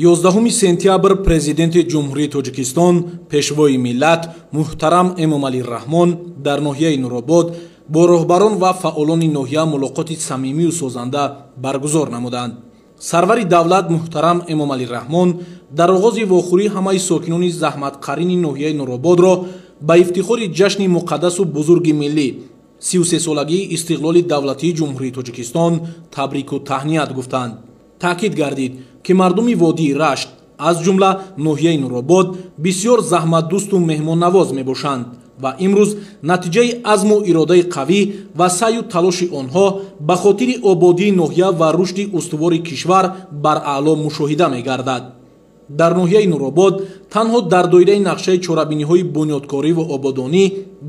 11 сентябр президенти ҷумҳурии Тоҷикистон пешвои миллат муҳтарам Эмомалӣ Раҳмон дар ноҳияи Нуробод бо роҳбарон ва фаъолони ноҳия мулоқоти самимию созанда баргузор намуданд. Сарвари давлат муҳтарам Эмомалӣ Раҳмон дар оғози вохӯрии ҳамаи сокинони заҳматқарини ноҳияи Нурободро ба ифтихори ҷашни муқаддасу бузурги миллӣ 33-солагии истиқлоли давлатии ҷумҳурии Тоҷикистон табрику таҳният гуфтанд. таъкид гардид ки мардуми водии Рашт аз ҷумла ноҳияи Нуробод бисёр заҳматдӯсту меҳмоннавоз мебошанд ва имрӯз натиҷаи азму иродаи қавӣ ва саъю талоши онҳо ба хотири ободии ноҳия ва рушди устувори кишвар бар аъло мушоҳида мегардад. дар ноҳияи Нуробод танҳо дар доираи нақшаи чорабиниҳои бунёдкорӣ ва ободонӣ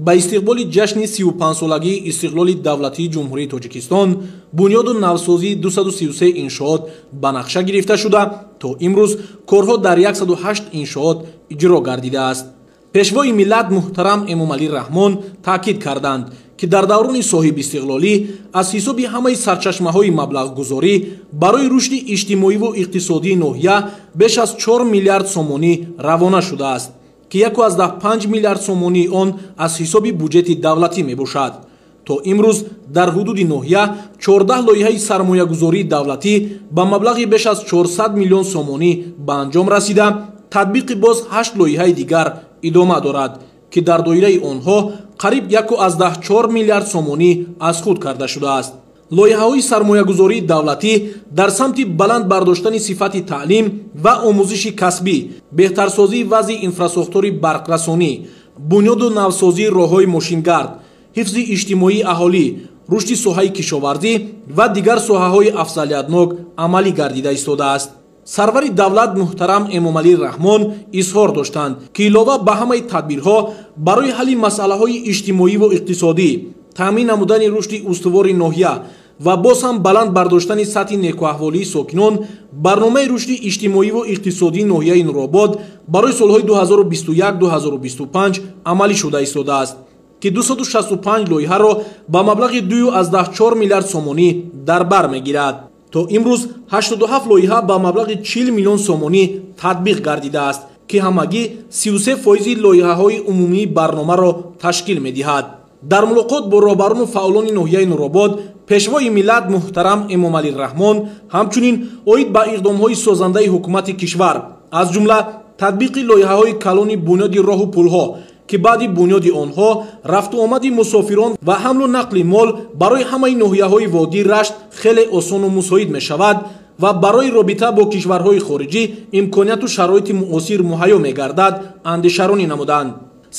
ба истиқболи ҷашни 35-солагии истиқлоли давлатии ҷумҳурии Тоҷикистон бунёду навсозии 233 иншоот ба нақша гирифта шуда то имрӯз корҳо дар 108 иншоот иҷро гардидааст. пешвои миллат муҳтарам Эмомалӣ Раҳмон таъкид карданд ки дар даврони соҳибистиқлолӣ аз ҳисоби ҳамаи сарчашмаҳои маблағгузорӣ барои рушди иҷтимоиву иқтисодии ноҳия беш аз 4 миллиард сомонӣ равона шудааст ки 1.5 миллиард сомонии он аз ҳисоби буҷети давлатӣ мебошад. то имрӯз дар ҳудуди ноҳия 14 лоиҳаи сармоягузории давлатӣ ба маблағи беш аз 400 миллион сомонӣ ба анҷом расида, татбиқи боз 8 лоиҳаи дигар идома дорад ки дар доираи онҳо қариб 1.4 миллиард сомонӣ аз худ карда шудааст. лоиҳаҳои сармоягузории давлатӣ дар самти баланд бардоштани сифати таълим ва омӯзиши касбӣ, беҳтарсозии вазъи инфрасохтори барқрасонӣ, бунёду навсозии роҳҳои мошингард, ҳифзи иҷтимоии аҳолӣ, рушди соҳаи кишоварзӣ ва дигар соҳаҳои афзалиятнок амалӣ гардида истодааст. сарвари давлат муҳтарам Эмомалӣ Раҳмон изҳор доштанд ки илова ба ҳамаи тадбирҳо барои ҳалли масъалаҳои иҷтимоиву иқтисодӣ, таъмин намудани рушди устувори ноҳия ва боз ҳам баланд бардоштани сатҳи некуаҳволии сокинон, барномаи рушди иҷтимоиву иқтисодии ноҳияи Нуробод барои солҳои 2021-2025 амалӣ шуда истодааст ки 265 лоиҳаро ба маблағи 2.4 миллиард сомонӣ дар бар мегирад. то имрӯз 87 лоиҳа ба маблағи 40 миллион сомонӣ татбиқ гардидааст ки ҳамагӣ 33% лоиҳаҳои умумии барномаро ташкил медиҳад. дар мулоқот бо роҳбарону фаъолони ноҳияи Нуробод пешвои миллат муҳтарам Эмомалӣ Раҳмон ҳамчунин оид ба иқдомҳои созандаи ҳукумати кишвар аз ҷумла татбиқи лоиҳаҳои калони бунёди роҳу пулҳо ки баъди бунёди онҳо рафту омади мусофирон ва ҳамлу нақли мол барои ҳамаи ноҳияҳои водии Рашт хеле осону мусоид мешавад ва барои робита бо кишварҳои хориҷӣ имконияту шароити муосир муҳайё мегардад андешаронӣ намуданд.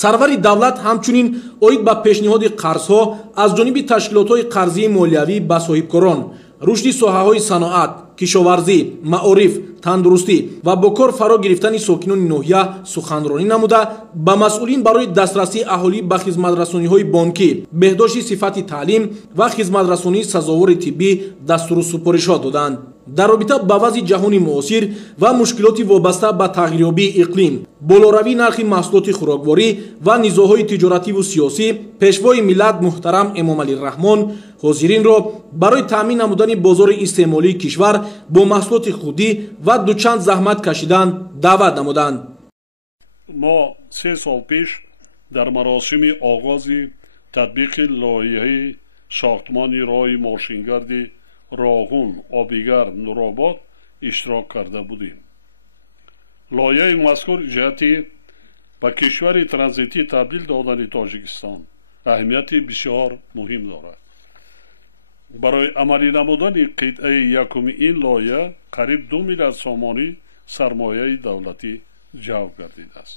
сарвари давлат ҳамчунин оид ба пешниҳоди қарзҳо аз ҷониби ташкилотҳои қарзии молиявӣ ба соҳибкорон, рушди соҳаҳои саноат, кишоварзӣ, маориф, тандурустӣ ва бо кор фаро гирифтани сокинони ноҳия суханронӣ намуда ба масъулин барои дастрасии аҳолӣ ба хизматрасониҳои бонкӣ, беҳдошти сифати таълим ва хизматрасонии сазовори тиббӣ дастуру супоришҳо доданд. дар робита ба вазъи ҷаҳони муосир ва мушкилоти вобаста ба тағйирёбии иқлим, болоравии нархи маҳсулоти хӯрокворӣ ва низоъҳои тиҷоративу сиёсӣ, пешвои миллат муҳтарам Эмомалӣ Раҳмон ҳозиринро барои таъмин намудани бозори истеъмолии кишвар бо маҳсулоти худӣ ва дучанд заҳмат кашидан даъват намуданд. мо 3 сол пеш дар маросими оғози татбиқи лоиҳаи сохтмони роҳи мошингарди Роғун, Обигард, Нуробод иштирок карда будем. лоиҳаи мазкур ҷиҳати ба кишвари транзитӣ табдил додани Тоҷикистон аҳамияти бисёр муҳим дорад. барои амалӣ намудани қитъаи якуми ин лоиҳа қариб 2 миллиард сомонӣ сармояи давлатӣ ҷалб гардидааст.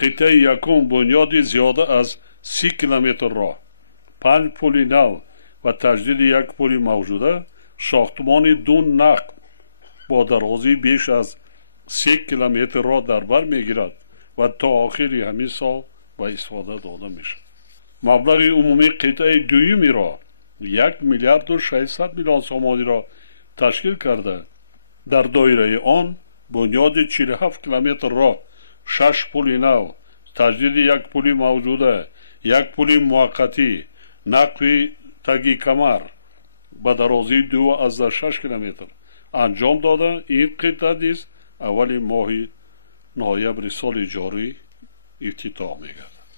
қитъаи якум бунёди зиёда аз 30 километр роҳ, 5 пули нав ва таҷдиди 1 пули мавҷуда, сохтмони 2 нақб бо дарозии беш аз 3 километр роҳ дар бар мегирад ва то охири ҳамин сол ба истифода дода мешавад. маблағи умумии қитъаи дуюмиро 1 миллиарду 600 миллион сомониро ташкил карда, дар доираи он бунёди 47 километр роҳ, 6 пули нав, таҷдиди 1 пули мавҷуда, 1 пули муваққатӣ, нақби таги камар ба дарозии 2.6 километр анҷом дода, ин қитъа низ اولی ماه نوامبر سال جاری افتتاح می‌گردد.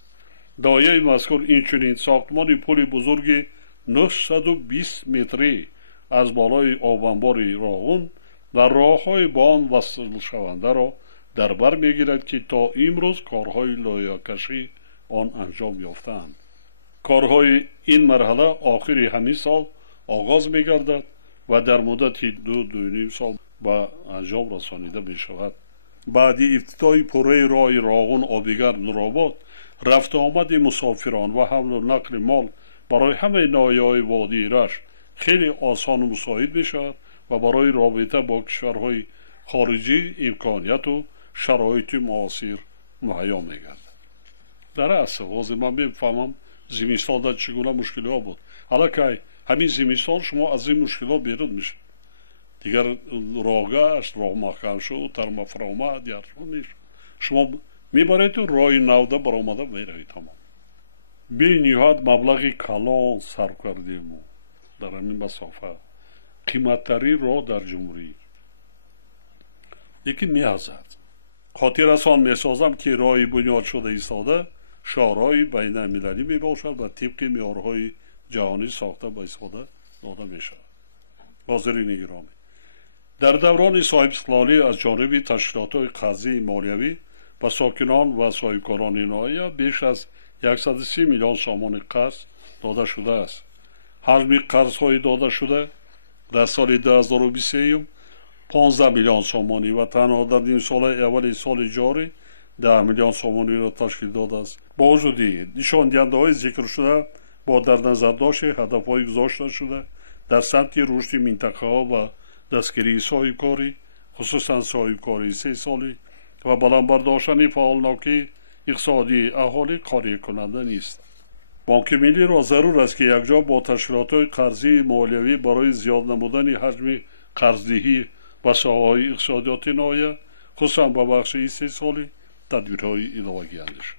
دایره مذکور اینچنین ساختمان پل بزرگ 920 متری از بالای آبانبار راغون و راه‌های با آن وصل شونده را در بر می‌گیرد که تا امروز کارهای لایه‌کشی آن انجام یافتند. کارهای این مرحله آخر همین سال آغاز می‌گردد و در مدت دو نیم سال به انجام رسانیده می‌شود. بعد افتتاح پروژه راه راغون آبیگر نورآباد رفت آمد مسافران و حمل و نقل مال برای همه ناحیه‌های وادی رشت خیلی آسان و مساعد می‌شود و برای رابطه با کشورهای خارجی امکانیت و شرایط معاصر مهیا می‌گردد. در اصل واضح من می‌فهمم زمستان در چگونه مشکل‌ها بود. حالا که همین زمستان شما از این مشکلات بیرون میشید. دیگر راه گشت، راه محکم شد، ترم فرآمد یا شما میبرید و راه نوده برآمده میروید. تمام بی نهایت مبلغ کلان صرف کردیم در همین مسافه. قیمت‌ترین راه در جمهوری. یکی می‌ارزد. خاطر از آن می‌سازم که راه بنیاد شده ایستاده شاهراه بین المللی میباشد و طبق معیارهای جهانی ساخته به استفاده داده میشود. حاضرین گرامی، در دوران صاحب استقلالی از جانب تشکیلات‌های قرضی مالیوی و ساکنان و صاحبکاران ناحیه بیش از 130 میلیون سوم قرض داده شده است. حجم قرض‌های داده شده در سال 2023 15 میلیون سومانی و تنها در نیم سال اول سال جاری 10 میلیون سومانی را تشکیل داده است. با وجود نشان دهنده‌های ذکر شده با در نظر داشت هدف‌های گذاشته شده در سمت رشد منطقه‌ها و دستگیری صاحبکاری، خصوصا صاحبکاری 3 سالی و بلند برداشتن فعالناکی اقتصادی اهالی قانع کننده نیست. بانک ملی را ضرور است که یکجا با تشکیلات‌های قرضی مالیوی برای زیاد نمودن حجم قرضدهی و ساحه‌های اقتصادیات ناحیه، خصوصا با بخش 3 سالی تدبیرهای اضافی اندیشد.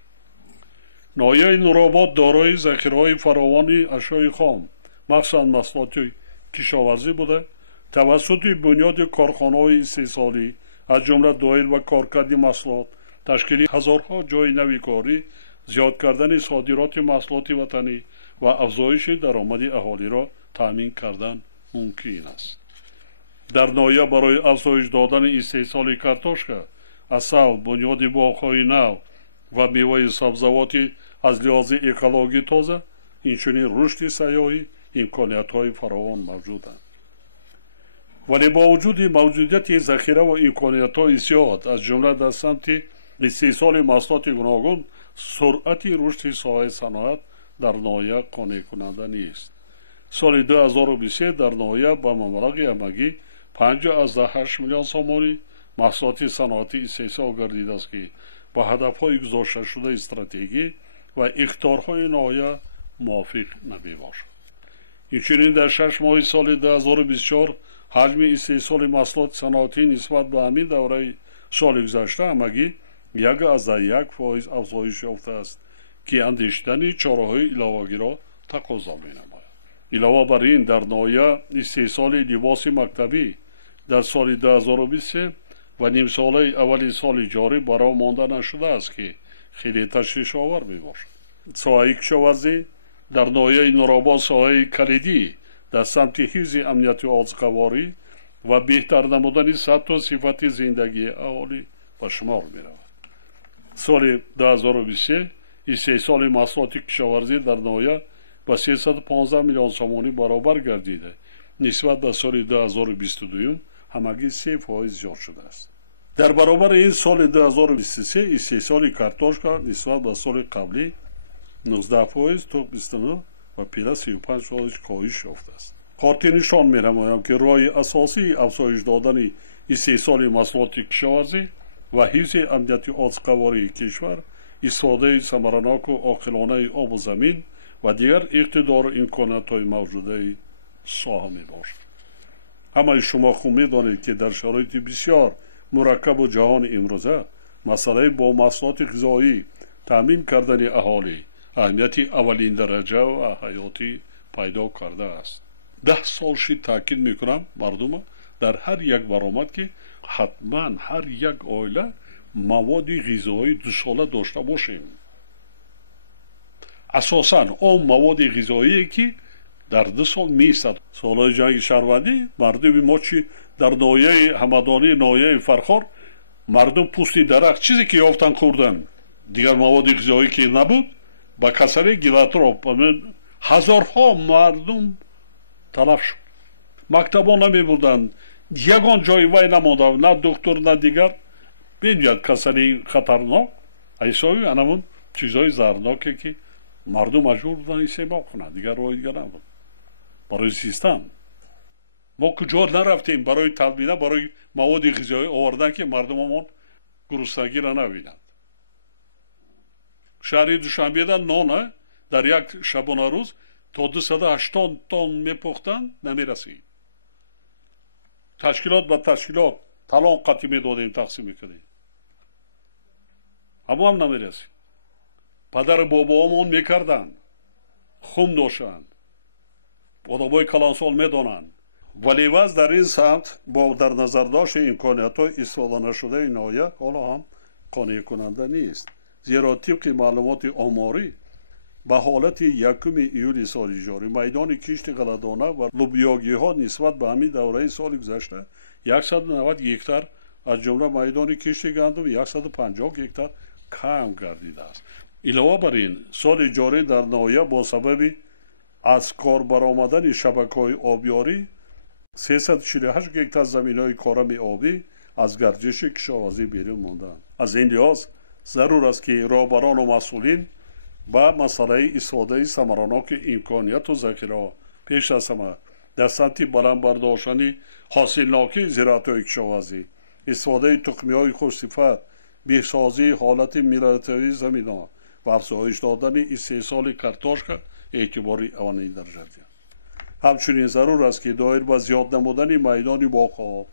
ناحیه نورآباد دارای ذخیره‌های فراوان اشیاء خام، مخصوصاً محصولات کشاورزی بوده. توسط بنیاد کارخانه‌های استحصالی از جمله دایر و کارکرد محصولات، تشکیل هزارها جای نوی کاری، زیاد کردن صادرات محصولات وطنی و افزایش درآمد اهالی را تامین کردن ممکن است. در ناحیه برای افزایش دادن استحصال کارتوشکا، عسل، بنیاد باغ‌های نو و میوه سبزوات از لحاظ اکولوژی تازه، اینچنین رشد سیاحی امکانیت‌های فراوان موجودند. ولی با وجود موجودیت ذخیره و امکانیت‌های زیاد از جمله در سمت استحصال محصولات گوناگون، سرعت رشد ساحه صنعت در ناحیه قانع کننده نیست. سال 2023 در ناحیه با مبلغ همگی 5.8 میلیون سومانی محصولات صنعتی استحصال گردیده است که با هدف‌های گذاشته شده استراتژی و اخطارهای ناحیه موافق نمی‌باشد. اینچنین در 6 ماه سال 2024 حجم استحصال محصولات صنعتی نسبت به همین دوره سال گذشته همگی 1.1% افزایش یافته است که اندیشیدن چاره‌های علاوه‌ای را تقاضا می‌نماید. علاوه بر این در ناحیه استحصال لباس مکتبی در سال 2023 و نیم ساله اول سال جاری برای مانده نشده است که خیلی تشویش آور میباشد. ساحه کشاورزی در ناحیه نورآباد ساحه کلیدی در سمت حفظ امنیت آزقواری و بهتر نمودن سطح و صفت زندگی اهالی به شمار می‌رود. سال 2023 استحصال محصولات کشاورزی در ناحیه با 315 میلیون سومانی برابر گردیده، نسبت به سال 2022 همگی 3% زیاد شده است. در برابر این سال 2023 استحصال کارتوشکا نسبت به سال قبلی 19% تا 29 و پیره 35% کاهش یافته است. خاطر نشان می‌نمایم که راه اساسی افزایش دادن استحصال محصولات کشاورزی و حفظ امنیت آزقواری کشور استفاده ثمرناک و عاقلانه آب و زمین و دیگر اقتدار و امکانات‌های موجوده ساحه میباشد. همه شما خوب می‌دانید که در شرایط بسیار مرکب و جهان امروزه مسئله با محصولات غذایی تامین کردن اهالی اهمیت اولین درجه و حیاتی پیدا کرده است. 10 سال تاکید میکنم مردم در هر یک برآمد که حتما هر یک عائله مواد غذایی 2 ساله داشته باشیم. اساساً اون مواد غذایی که در 2 سال میستد. سالهای جنگ شهروندی مردم ما چی در ناحیه همدانی، ناحیه فرخار، مردم پوستی درخت چیزی که یافتن خوردن، دیگر مواد غذایی که نبود، با کسری گیلاتر هزارها مردم تلف شد. مکتبا نمی بودن، یگان جای وای نمانده، نه دکتر نه دیگر. ببینید کسری خطرناک ایسایی انمون چیزای زهرناکه که مردم مجبور بودن استعمال کنند، دیگر راه دیگر نبود برای سیستم. ما کجا نرفتیم برای تلبینه، برای مواد غذایی آوردن که مردممون گرسنگی را نبینند. شهر دوشنبه نان در یک شبانه روز تا 280 تن میپختن، نمیرسید. تشکیلات به تشکیلات طلان قطعی میدادیم، تقسیم میکردیم، اما هم نمیرسید. پدر بابامون میکردن، خون داشتند، آدمای کلانسال میدانند، ولی وز در این سمت با در نظر داشت امکانیت های استفاده نشده این ناحیه حالا هم قانع کننده نیست. زیرا طبق معلومات آماری به حالت 1 ایولی سال جاری میدان کشت غله‌دانه و لوبیاگی ها نسبت به همین دوره سال گذشته 190 هکتار از جمله میدان کشت گندم 150 هکتار کم گردیده است. علاوه بر این سال جاری در ناحیه با سبب از کار برآمدن شبکه‌های آبیاری 348 هکتار زمین‌های کارم آبی از گردش کشاورزی بیرون ماندند. از این لحاظ ضرور است که راهبران و مسئولین با مسئله استفاده ثمرناک امکانیت و ذخیره پیش از همه در سمت بلند برداشتن حاصلناکی زراعت‌های کشاورزی، استفاده تخمی‌های خوش‌صفت، بهسازی حالت ملارتوی زمین‌ها و افزایش دادن استحصال کارتوشک اعتباری اولین درجه است. همچنین ضرور است که دایر به زیاد نمودن میدان باغ‌ها،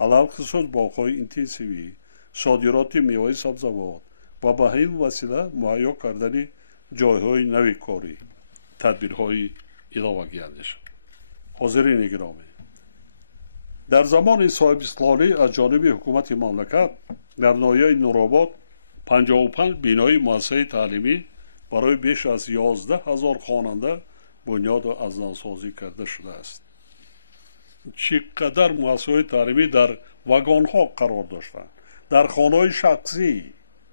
علالخصوص باغ‌های اینتنسیوی، صادرات میوه سبزیجات و به این وسیله مهیا کردن جای‌های نوی کاری، تدبیرهای علاوه‌ای اندیشه. حاضرین گرامی، در زمان صاحب استقلالی از جانب حکومت مملکت در ناحیه نورآباد 55 بینای مؤسسه تعلیمی برای بیش از 11,000 خواننده بنیاد از نوسازی کرده شده است. چقدر مؤسسه‌های تعلیمی در واگن‌ها قرار داشتند، در خانه‌های شخصی.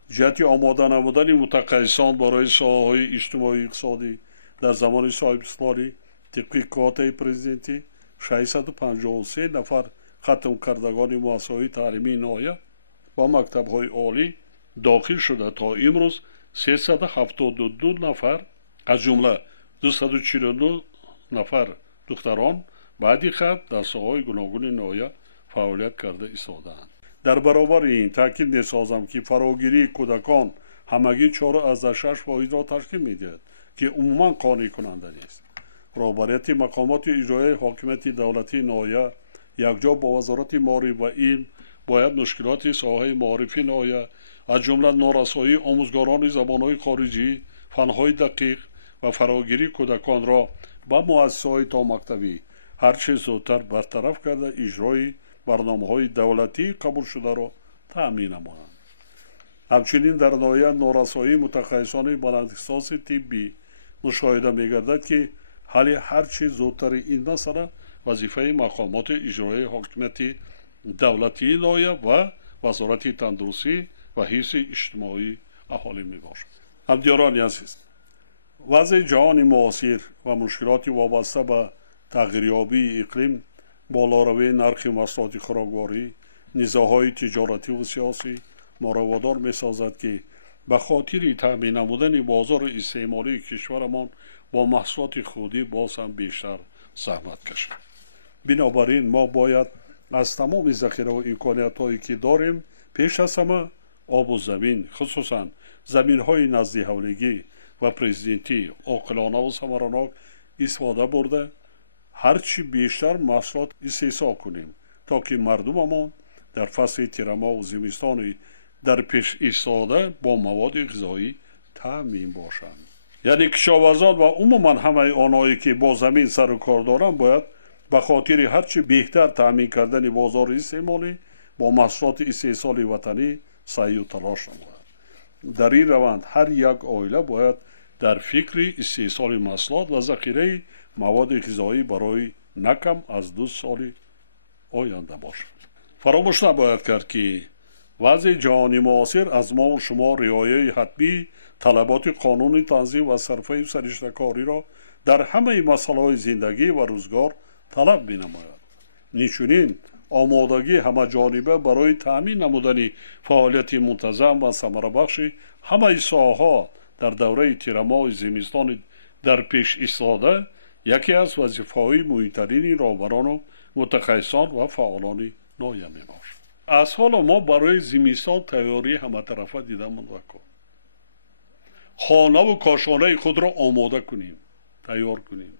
جهت آماده نمودن متخصصان برای ساحه‌های اجتماعی اقتصادی در زمان صاحب استقلالی طبق کاته پرزیدنتی 653 نفر ختم کردگان مؤسسه‌های تعلیمی ناحیه با مکتب‌های عالی داخل شده تا امروز 372 نفر از جمله 249 نفر دختران بعدی خط در ساحه‌های گوناگون ناحیه فعالیت کرده ایستاده‌اند. در برابر این تاکید می‌سازم که فراگیری کودکان همگی 4.6% را تشکیل می‌دهد که عموماً قانع کننده نیست. رهبریت مقامات اجرایی حاکمیت دولتی ناحیه یکجا با وزارت معارف و علم باید مشکلات ساحه معارفی ناحیه از جمله نارسایی آموزگاران زبان‌های خارجی، فن‌های دقیق و فراگیری کودکان را با مؤسسه‌های تا مکتبی هر چه زودتر برطرف کرده اجرای برنامه‌های دولتی قبول شده را تأمین نمایند. همچنین در ناحیه نارسایی متخصصان بلنداختصاص طبی مشاهده می‌گردد که حل هر چه زودتر این مسئله وظیفه مقامات اجرایی حاکمیت دولتی ناحیه و وزارت تندرستی و حفظ اجتماعی اهالی میباشد. همدیاران عزیز، وضع جهان معاصر و مشکلات وابسته به تغییریابی اقلیم، بالاروی نرخ محصولات خوراکواری، نزاع‌های تجارتی و سیاسی ما را وادار می‌سازد که به خاطر تأمین نمودن بازار استعماری کشورمان با محصولات خودی باز هم بیشتر زحمت کشیم. بنابراین ما باید از تمام ذخیره و امکانیت‌هایی که داریم پیش از همه آب و زمین، خصوصا زمین‌های نزد حولگی و پرزیدنتی عاقلانه و ثمرناک استفاده برده هرچی بیشتر محصولات استحصال کنیم تا که مردممان در فصل تیرما و زمستان در پیش ایستاده با مواد غذایی تامین باشند. یعنی کشاورزان و عموما همه آنهایی که با زمین سر و کار دارند باید به خاطر هرچی بهتر تامین کردن بازار استعمالی با محصولات استحصال وطنی سعی و تلاش نماید. در این روند هر یک عائله باید در فکر استحصال محصولات و ذخیره مواد غذایی برای نکم از 2 سال آینده باشد. فراموش نباید کرد که وضع جهانی معاصر از ما و شما رعایت حتمی طلبات قانون تنظیم و صرفه سرشته‌کاری را در همه مسائل زندگی و روزگار طلب می‌نماید. نیچونین آمادگی همه جانبه برای تأمین نمودن فعالیت منتظم و ثمره بخش همه ساحات در دوره تیرماه زمستان در پیش ایستاده یکی از وظیفه‌های مهمترین راهبران و متخصصان و فعالان ناحیه میباشد. از حال ما برای زمستان تیاری همه طرفه دیدمان وکن. خانه و کاشانه خود را آماده کنیم، تیار کنیم.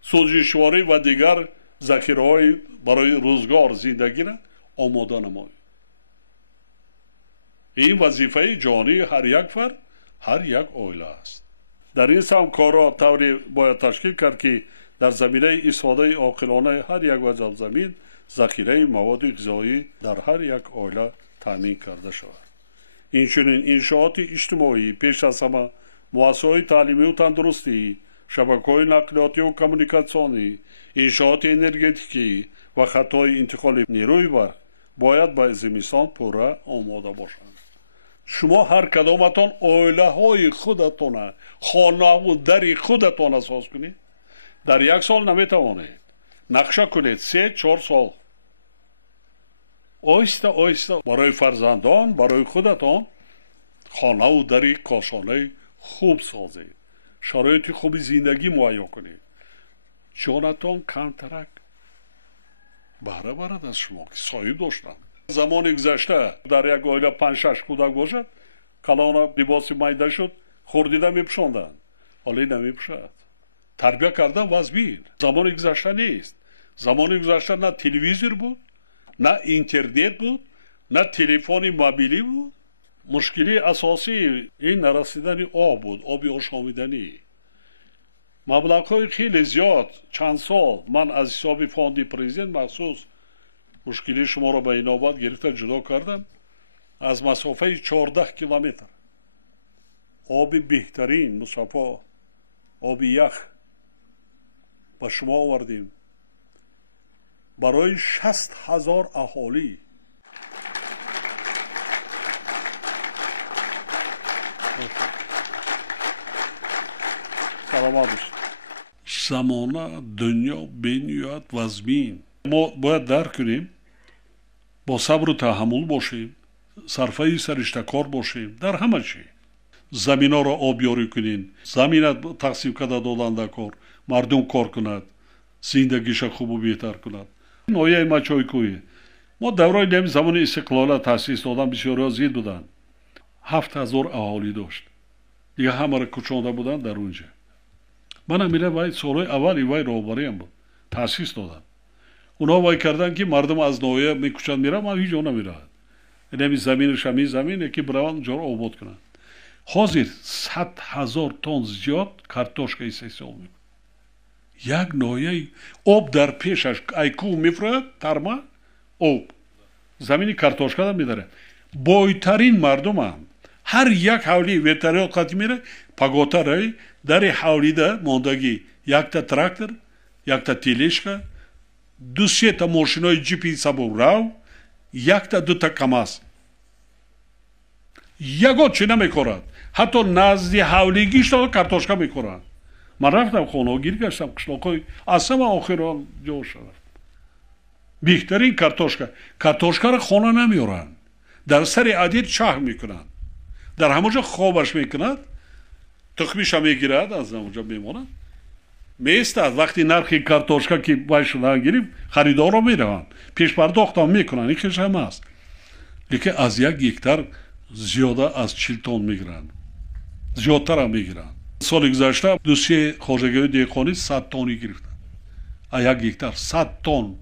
سوزشواری و دیگر ذخیره‌های برای روزگار زندگی را آماده نماییم. این وظیفه جانی هر یک فرد، هر یک عائله است. در این سهم کارها طوری باید تشکیل کرد که در زمینه استفاده عاقلانه هر یک وجه زمین ذخیره مواد غذایی در هر یک عائله تامین کرده شود. اینچنین انشاءات اجتماعی پیش از همه مؤسسه‌های تعلیمی و تندرستی، شبکه‌های نقلیاتی و کمیونیکاسیونی، انشاءات انرژتیکی و خطهای انتقال نیروی برق باید به زمستان پورا آماده باشند. شما هر کدامتان عائله های خودتان خانه و در خودتان اساس کنید. در 1 سال نمیتوانید. نقشه کنید 3-4 سال. آیسته آیسته برای فرزندان، برای خودتان خانه و در کاشانه خوب سازید. شرایط خوب زندگی مهیا کنید. جانتان کمترک بهره برد از شما که صاحب داشتن. زمان گذشته در یک عائله 5-6 کودک باشد، کلان لباس میده شد، خوردیده میپوشاندند. حالا نمیپوشد. تربیت کردن وزبین. زمان گذشته نیست. زمان گذشته نه تلویزیون بود، نه اینترنت بود، نه تلفن موبیلی بود. مشکلی اساسی این نرسیدن آب بود، آبی آشامیدنی. مبلغ‌های خیلی زیاد چند سال من از حساب فاند پرزیدنت مخصوص مشکلی شما را به این آباد گرفته جدا کردم. از مسافه 14 کیلومتر آب بهترین مصفا، آب یخ به شما آوردیم برای 60,000 اهالی. سلامت باشید. زمانه دنیا بنیاد وزبین. ما باید درک کنیم، با صبر و تحمل باشیم، صرفه سرشته‌کار باشیم در همه چی. زمین ها را آبیاری کنین، زمین تقسیم کرده دادن کار، مردم کار کند، زندگیش خوب و بهتر کند. نویه مچای کوی ما دورای نمی زمان استقلال تاسیس دادن بسیار زیاد بودن. 7,000 اهالی داشت. دیگه همه را کشانده بودن در اونجا. من امیره وای سالهای اولی وای راهبری هم بود. تاسیس دادن. اونا وای کردن که مردم از نویه میکشند میره، ما هیچ جا نمیرند. نمی زمینش همی زمینه که برون اونجا را آباد کنند. حاضر 100,000 تن زیاد کارتوشکا استحصال میکنه. یک نویه آب در پیشش ایکو میفرد ترما آب زمینی کارتوشکا دا میداره. بایترین مردم هم هر یک حولی ویتریات قطعی میره پاگوتا رای در حولی دا موندگی یک تا تراکتر، یک تا تیلیشکا، 2-3 تا ماشینای جیپی سبو راو، یک تا 2 تا کماس. یگو چی نمیکورد. حتی نزدی حولیگیش تا کارتوشکا میکورد. من رفتم خانه گیر گشتم قشلاقای اصلا آخران جا شد. بهترین کارتوشکا را خانه نمیارن. در سر عدید چاه میکنن. در همونجا خوابش میکند. تخمیش هم میگیرد از همونجا میماند. میستد وقتی نرخی کارتوشکا که باید شدن گیریم خریدار رو میروند. پیش پرداخت هم میکنن. این خیش هم هست. لیکن از 1 هکتار زیاده از 40 تن میگیرن. زیادتر هم میگیرن. سال گذشته دوسیه خواجگی دیقانی 100 تنی گرفتن. 1 هکتار 100 تن.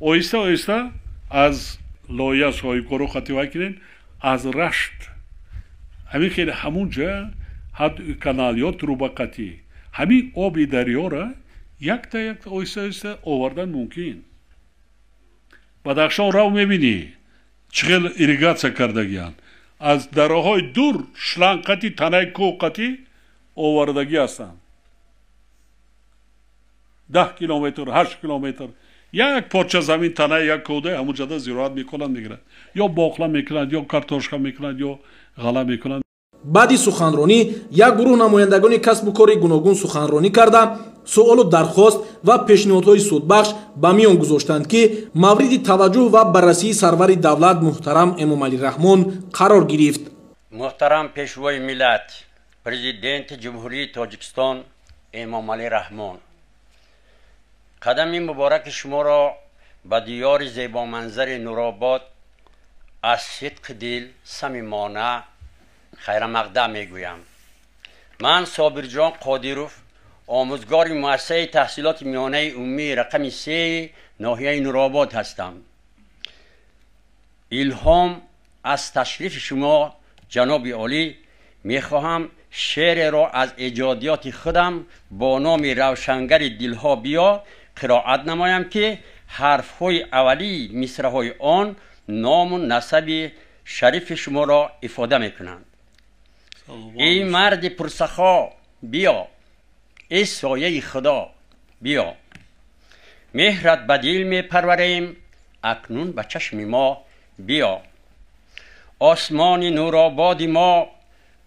آیسته آیسته از لایه صاحبکارو خطی وکنین از رشت همین خیلی همونجا حد کانالیات تروبه قطعی همین آب دریا را یک تا یک آیسته آیسته آوردن ممکن. бадахшон рав мебинӣ чиқел ирригатсия кардагиян аз дароҳои дур шланқати танаи кӯҳ қатӣ овардагӣ ҳастанд 10 километр 8 километр як порча замин танаи як кӯҳдаи ҳамунҷода зироат мекунанд мегиранд ё боқла мекунанд ё картошка мекунанд ё ғала мекунанд. баъди суханронӣ як гурӯҳ намояндагони касбу кори гуногун суханронӣ карда суолу дархост ва пешниҳодҳои судбахш ба миён гузоштанд ки мавриди таваҷҷӯҳ ва баррасии сарвари давлат муҳтарам Эмомалӣ-Раҳмон қарор гирифт. муҳтарам пешвои миллат президенти ҷумҳурии Тоҷикистон Эмомалӣ-Раҳмон, қадами мубораки шуморо ба диёри зебоманзари Нуробод аз сидқи дил самимона хайрамақдам мегӯям. ман Собирҷон Қодиров, омӯзгори муассисаи таҳсилоти миёнаи умумии рақами 3 ноҳияи Нуробод ҳастам. илҳом аз ташрифи шумо ҷаноби олӣ мехоҳам шеъреро аз эҷодиёти худам бо номи равшангари дилҳо биё қироат намоям ки ҳарфҳои аввалии мисраҳои он ному насаби шарифи шуморо ифода мекунанд. ای مرد پرسخا بیا، ای سایه خدا بیا، مهرت به دل می پروریم اکنون به چشم ما بیا. آسمان نورآباد ما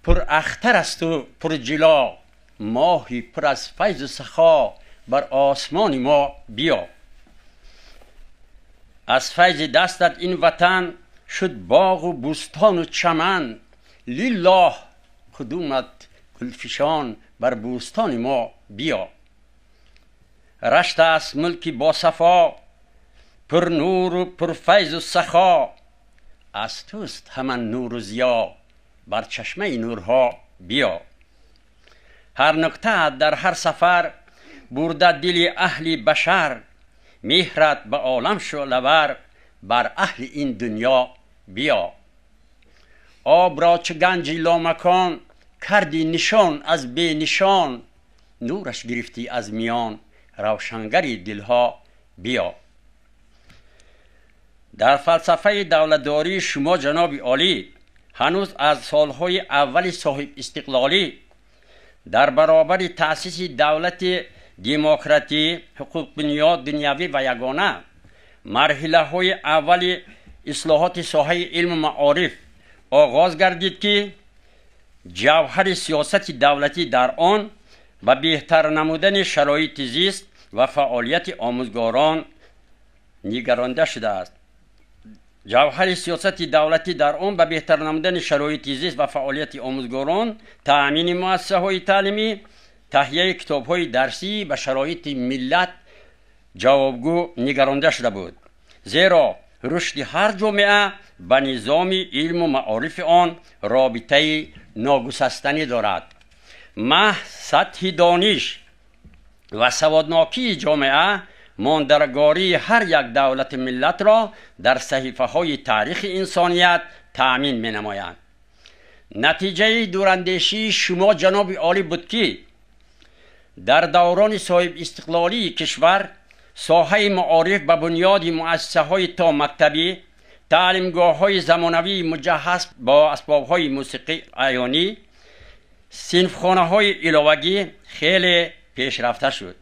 پر اختر است و پر جلا، ماهی پر از فیض و سخا بر آسمان ما بیا. از فیض دستت این وطن شد باغ و بوستان و چمن، لله کدومت گلفشان بر بوستان ما بیا. رشت است ملکی با صفا پر نور و پر فیض و سخا، از توست همان نور و ضیا بر چشمه نورها بیا. هر نکته در هر سفر برده دل اهل بشر، مهرت به عالم شعله‌ور بر اهل این دنیا بیا. آب را چه گنجی لامکان کردی نشان از بی نشان، نورش گرفتی از میان روشنگری دلها بیا. در فلسفه دولتداری شما جناب عالی هنوز از سالهای اول صاحب استقلالی در برابر تأسیس دولت دموکراتی حقوق بنیاد دنیوی و یگانه مرحله های اول اصلاحات ساحه علم و معارف آغاز گردید که جوهر سیاست دولتی در آن و بهتر نمودن شرایط زیست و فعالیت آموزگاران نگرانده شده است. جوهر سیاست دولتی در آن و بهتر نمودن شرایط زیست و فعالیت آموزگاران تأمین مؤسسه‌های تعلیمی، تهیه کتاب‌های درسی و شرایط ملت جوابگو نگرانده شده بود، زیرا رشد هر جامعه به نظام علم و معارف آن رابطه ناگسستنی دارد. سطح دانش و سوادناکی جامعه ماندگاری هر یک دولت ملت را در صحیفه های تاریخ انسانیت تأمین می نمایند. نتیجه دوراندیشی شما جناب عالی بود که در دوران صاحب استقلالی کشور ساحه معارف به بنیاد مؤسسه های تا مکتبی، تعلیمگاه های زمانوی مجهز با اسباب های موسیقی عیانی، صنفخانه های علاوگی خیلی پیشرفته شد.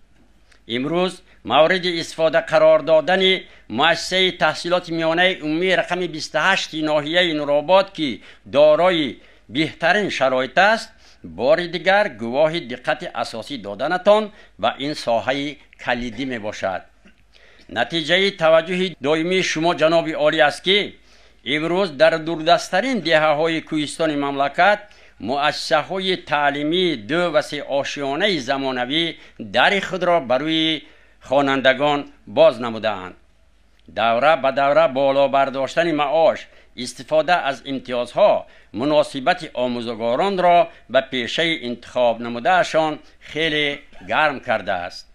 امروز مورد استفاده قرار دادن مؤسسه تحصیلات میانه عمومی رقم 28 ناحیه نورآباد که دارای بهترین شرایط است، بار دیگر گواه دقت اساسی دادنتان و این ساحه کلیدی می باشد. نتیجه توجه دائمی شما جناب عالی است که امروز در دوردستترین دهه های کوهستان مملکت مؤسسه های تعلیمی 2 و 3 آشیانه زمانوی در خود را بروی خوانندگان باز نمودند. دوره به دوره بالا برداشتن معاش، استفاده از امتیازها، مناسبت آموزگاران را به پیشه انتخاب نمودهشان خیلی گرم کرده است.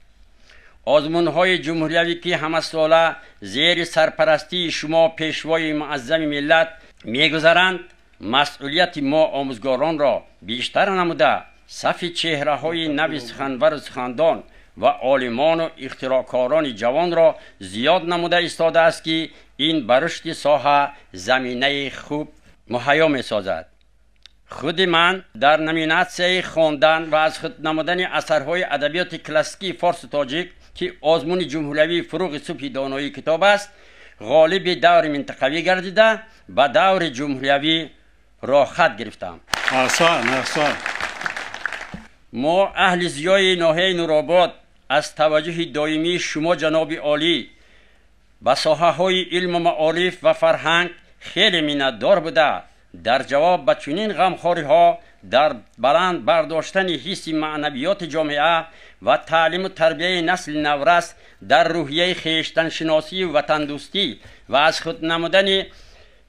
آزمون‌های جمهوری که همه ساله زیر سرپرستی شما پیشوای معظم ملت می‌گذرند، مسئولیت ما آموزگاران را بیشتر نموده صف چهره‌های نو سخنور و سخندان و عالمان و اختراعکاران جوان را زیاد نموده ایستاده است که این برشت ساحه زمینه خوب مهیا می سازد. خود من در نومیناسیون خواندن و از خود نمودن اثرهای ادبیات کلاسیکی فارس و تاجیک که آزمون جمهوری فروغ صبح دانایی کتاب است، غالب دور منطقوی گردیده و دور جمهوری را خط گرفتم. احسن. ما اهل زیای ناحیه نورآباد از توجه دائمی شما جناب عالی به ساحه‌های علم و معارف و فرهنگ خیلی منتدار بوده در جواب به چنین غمخوری‌ها در بلند برداشتن حس معنویات جامعه و تعلیم و تربیه نسل نورس در روحیه خویشتن شناسی و وطن دوستی و از خود نمودن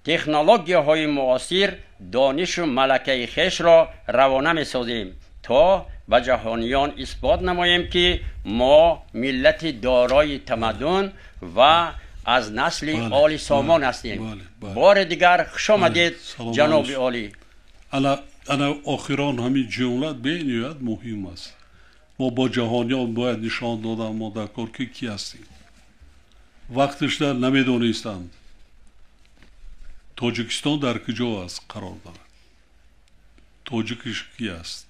تکنولوژی‌های معاصر دانش و ملکه خویش را روانه می‌سازیم تا به جهانیان اثبات نماییم که ما ملت دارای تمدن و از نسل آل سامان هستیم. بار دیگر خوش آمدید جناب عالی. انا آخران همین جمله بینید مهم است. ما با جهانیان باید نشان دادن ما در کار که کی هستیم. وقتش در نمیدونستند تاجیکستان در کجا است قرار دارد، تاجیکش کی است.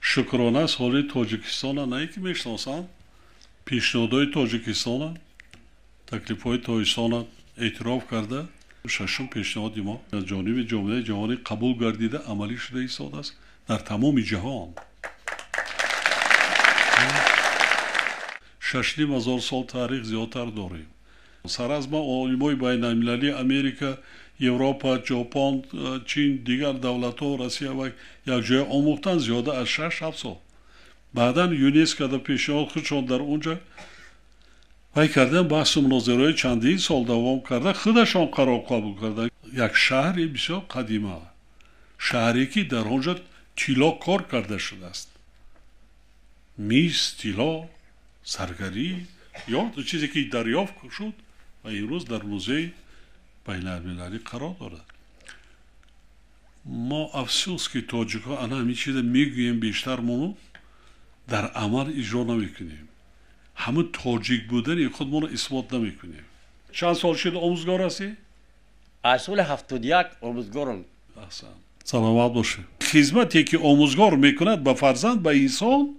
شکرانه است حالی تاجیکستان نه که میشناسند، پیشنهادهای تاجیکستان تکلیفهای تاجیکستان اعتراف کرده. ششم پیشنهاد ما از جانب جامعه جهانی قبول گردیده عملی شده ایستاده است در تمام جهان. 6,000 سال تاریخ زیادتر داریم. سر از ما علمای بین المللی امریکا، اروپا، ژاپن، چین، دیگر دولت‌ها، روسیه و یک جای آموختن زیاده از 6-7 سال. بعداً یونسکو در پیشنهاد خودشان در اونجا وای کردن بحث و مناظره چندین سال دوام کرده، خودشان قرار قبول کردن. یک شهر بسیار قدیمه، شهری که در اونجا طلا کار کرده شده است، میز، طلا، سرگری یا چیزی که دریافت شد و امروز در موزه بین المللی قرار دارد. ما افسوس که تاجیک‌ها انا همین چیز میگوییم بیشتر ما در عمل اجرا نمیکنیم. همون تاجیک بودن خود ما رو اثبات نمیکنیم. چند سال شده آموزگار هستی؟ از سال 71 آموزگارم. احسن. سلامت باشه. خدمتی که آموزگار میکند به فرزند به انسان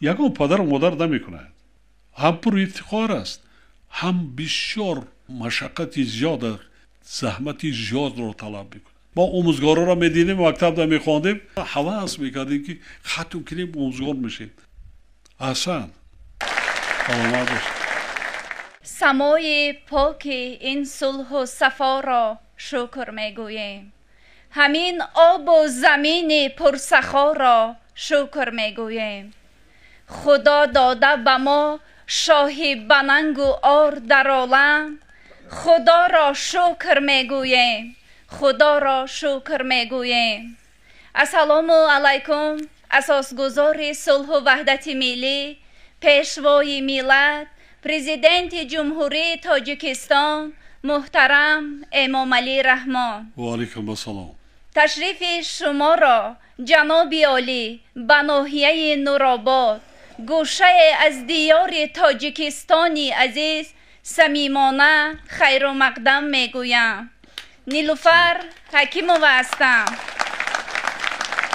یگان پدر و مادر نمیکند. هم پر افتخار است، هم بسیار مشقت زیاد، زحمت زیاد رو طلب میکنه. ما آموزگارا را میدیدیم، مکتب در میخواندیم، حواس میکردیم که ختم کنیم آموزگار میشیم. احسن. سمای پاک این صلح و صفا را شکر میگوییم، همین آب و زمین پرسخا را شکر میگوییم. خدا داده به ما شاهی بننگ و آر در عالم، خدا را شکر میگوییم، خدا را شکر میگوییم. السلام علیکم. اساسگزار صلح و وحدت ملی، پیشوای ملت، پرزیدنت جمهوری تاجیکستان محترم امام علی رحمان. و علیکم السلام. تشریف شما را جناب عالی به ناحیه نورآباد، گوشه از دیار تاجیکستانی عزیز صمیمانه خیر و مقدم میگویم. نیلوفر حکیمووا هستم.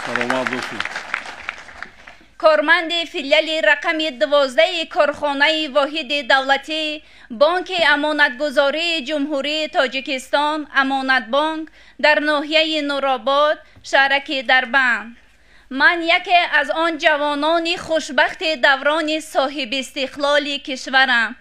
سلامت باشید. کارمند فیلیال رقم 12 کارخانه واحد دولتی بانک امانتگذاری جمهوری تاجیکستان امانت بانک در ناحیه نورآباد شهرک دربند. من یکی از آن جوانان خوشبخت دوران صاحب استقلال کشورم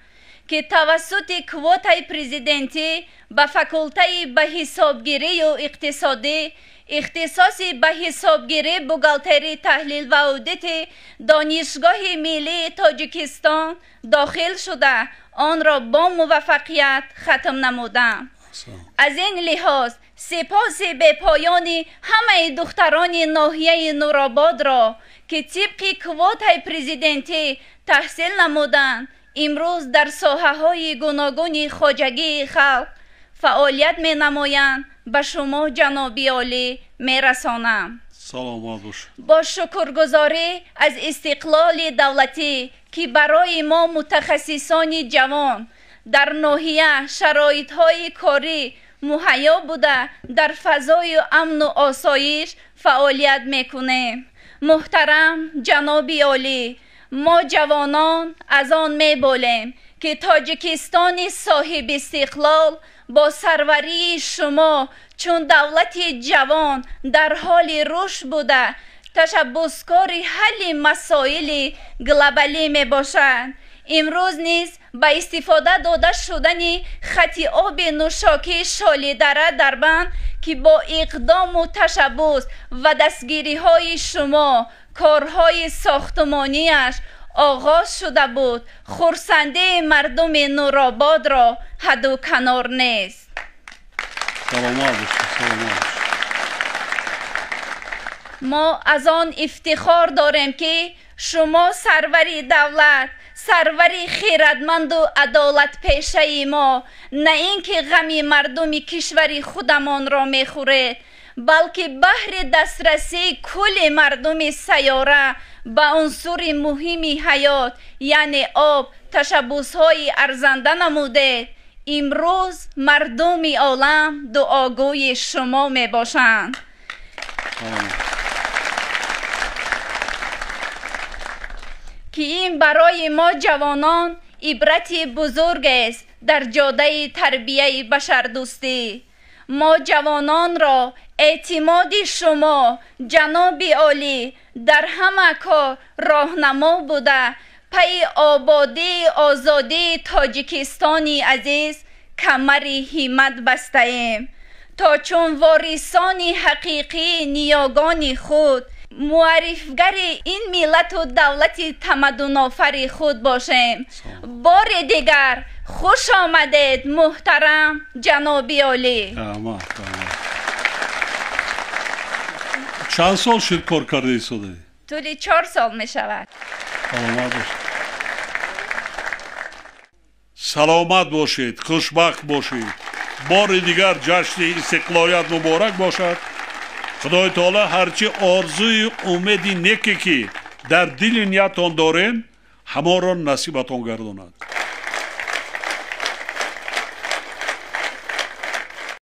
که توسط کوتای پرزیدنتی به فاکولته به حسابگیری و اقتصادی اختصاصی به حسابگیری بوغالتری تحلیل و اودیت دانشگاه ملی تاجیکستان داخل شده آن را با موفقیت ختم نمودم. از این لحاظ سپاس به پایان همه دختران ناحیه نورآباد را که طبق کوتای پرزیدنتی تحصیل نمودند امروز در ساحه‌های گوناگون خواجگی خلق فعالیت می نمایند به شما جنابی عالی میرسانم. سلامت باش. با شکرگزاری از استقلال دولتی که برای ما متخصصان جوان در ناحیه شرایط‌های کاری مهیا بوده در فضای امن و آسایش فعالیت میکنیم. محترم جنابی عالی، ما جوانان از آن میبولیم که تاجیکستان صاحب استقلال با سروری شما چون دولت جوان در حال رشد بوده تشبسکار حل مسائل گلوبالی می باشد. امروز نیز با استفاده داده شدن خط آب نوشاکی شالیدره در بند که با اقدام و تشبس و دستگیری های شما کارهای ساختمانیش آغاز شده بود، خرسنده مردم نورآباد را حد و کنار نیست. ما از آن افتخار داریم که شما سروری دولت، سروری خیرتمند و عدالت پیشه ما، نه اینکه غم مردم کشور خودمان را میخورید بلکه بهر دسترسی کل مردم سیاره به عنصر مهم حیات یعنی آب تشبس‌های ارزنده نموده. امروز مردم عالم دعاگوی شما می باشند. که این برای ما جوانان عبرت بزرگ است در جاده تربیه بشردوستی. ما جوانان را اعتماد شما جناب عالی در همه کار راهنما بوده پی آبادی آزادی تاجیکستانی عزیز کمر همت بسته ایم تا چون وارثان حقیقی نیاگان خود معرفگر این ملت و دولت تمدن آفر خود باشیم. بار دیگر خوش آمدید محترم جنابی عالی. چند سال شد کار کرده ایستاده؟ طولی 4 سال می شود. سلامت باشید، خوشبخت باشید. بار دیگر جشن استقلالیت مبارک باشد. خدای تعالی هرچی آرزوی امیدی نیکی که در دل نیتان دارین همه را نصیبتان گرداند.